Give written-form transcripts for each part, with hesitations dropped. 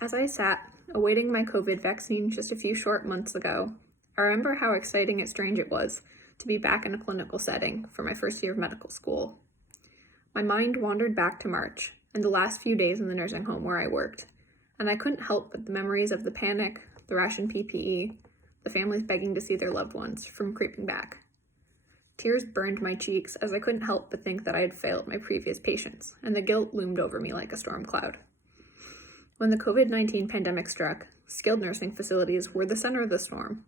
As I sat, awaiting my COVID vaccine just a few short months ago, I remember how exciting and strange it was to be back in a clinical setting for my first year of medical school. My mind wandered back to March and the last few days in the nursing home where I worked, and I couldn't help but the memories of the panic, the ration PPE, the families begging to see their loved ones from creeping back. Tears burned my cheeks as I couldn't help but think that I had failed my previous patients, and the guilt loomed over me like a storm cloud. When the COVID-19 pandemic struck, skilled nursing facilities were the center of the storm.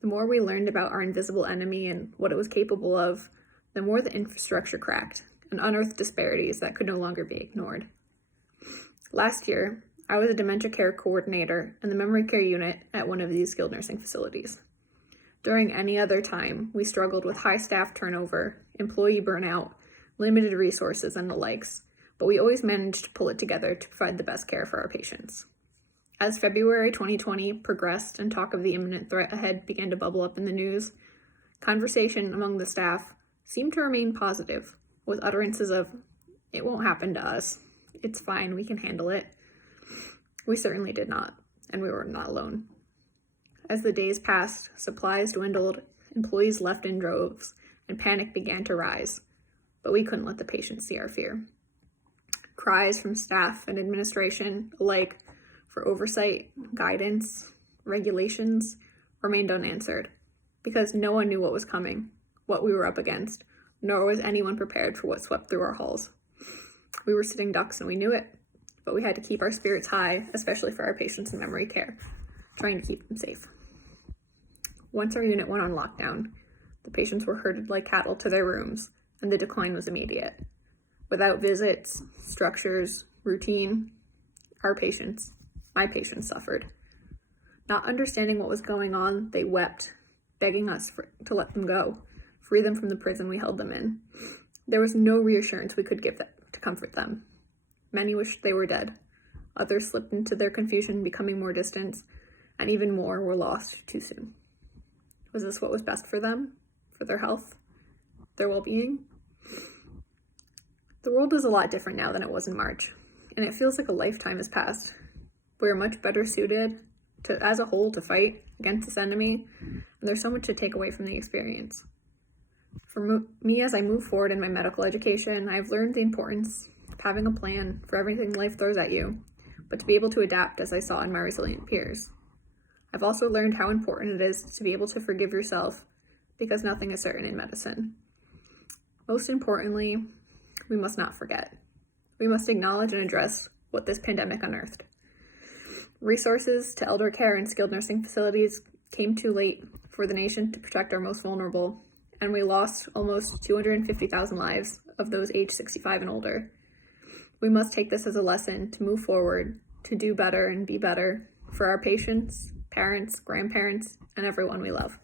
The more we learned about our invisible enemy and what it was capable of, the more the infrastructure cracked and unearthed disparities that could no longer be ignored. Last year, I was a dementia care coordinator in the memory care unit at one of these skilled nursing facilities. During any other time, we struggled with high staff turnover, employee burnout, limited resources, and the likes, but we always managed to pull it together to provide the best care for our patients. As February 2020 progressed and talk of the imminent threat ahead began to bubble up in the news, conversation among the staff seemed to remain positive, with utterances of, "It won't happen to us. It's fine, we can handle it." We certainly did not, and we were not alone. As the days passed, supplies dwindled, employees left in droves, and panic began to rise, but we couldn't let the patients see our fear. Cries from staff and administration alike for oversight, guidance, regulations remained unanswered because no one knew what was coming, what we were up against, nor was anyone prepared for what swept through our halls. We were sitting ducks and we knew it, but we had to keep our spirits high, especially for our patients in memory care, trying to keep them safe. Once our unit went on lockdown, the patients were herded like cattle to their rooms, and the decline was immediate. Without visits, structures, routine, my patients suffered. Not understanding what was going on, they wept, begging us to let them go, free them from the prison we held them in. There was no reassurance we could give them to comfort them. Many wished they were dead. Others slipped into their confusion, becoming more distant, and even more were lost too soon. Was this what was best for them? For their health? Their well-being? The world is a lot different now than it was in March, and it feels like a lifetime has passed. We are much better suited as a whole to fight against this enemy, and there's so much to take away from the experience. For me, as I move forward in my medical education, I've learned the importance of having a plan for everything life throws at you, but to be able to adapt as I saw in my resilient peers. I've also learned how important it is to be able to forgive yourself because nothing is certain in medicine. Most importantly, we must not forget. We must acknowledge and address what this pandemic unearthed. Resources to elder care and skilled nursing facilities came too late for the nation to protect our most vulnerable, and we lost almost 250,000 lives of those aged 65 and older. We must take this as a lesson to move forward, to do better and be better for our patients, parents, grandparents, and everyone we love.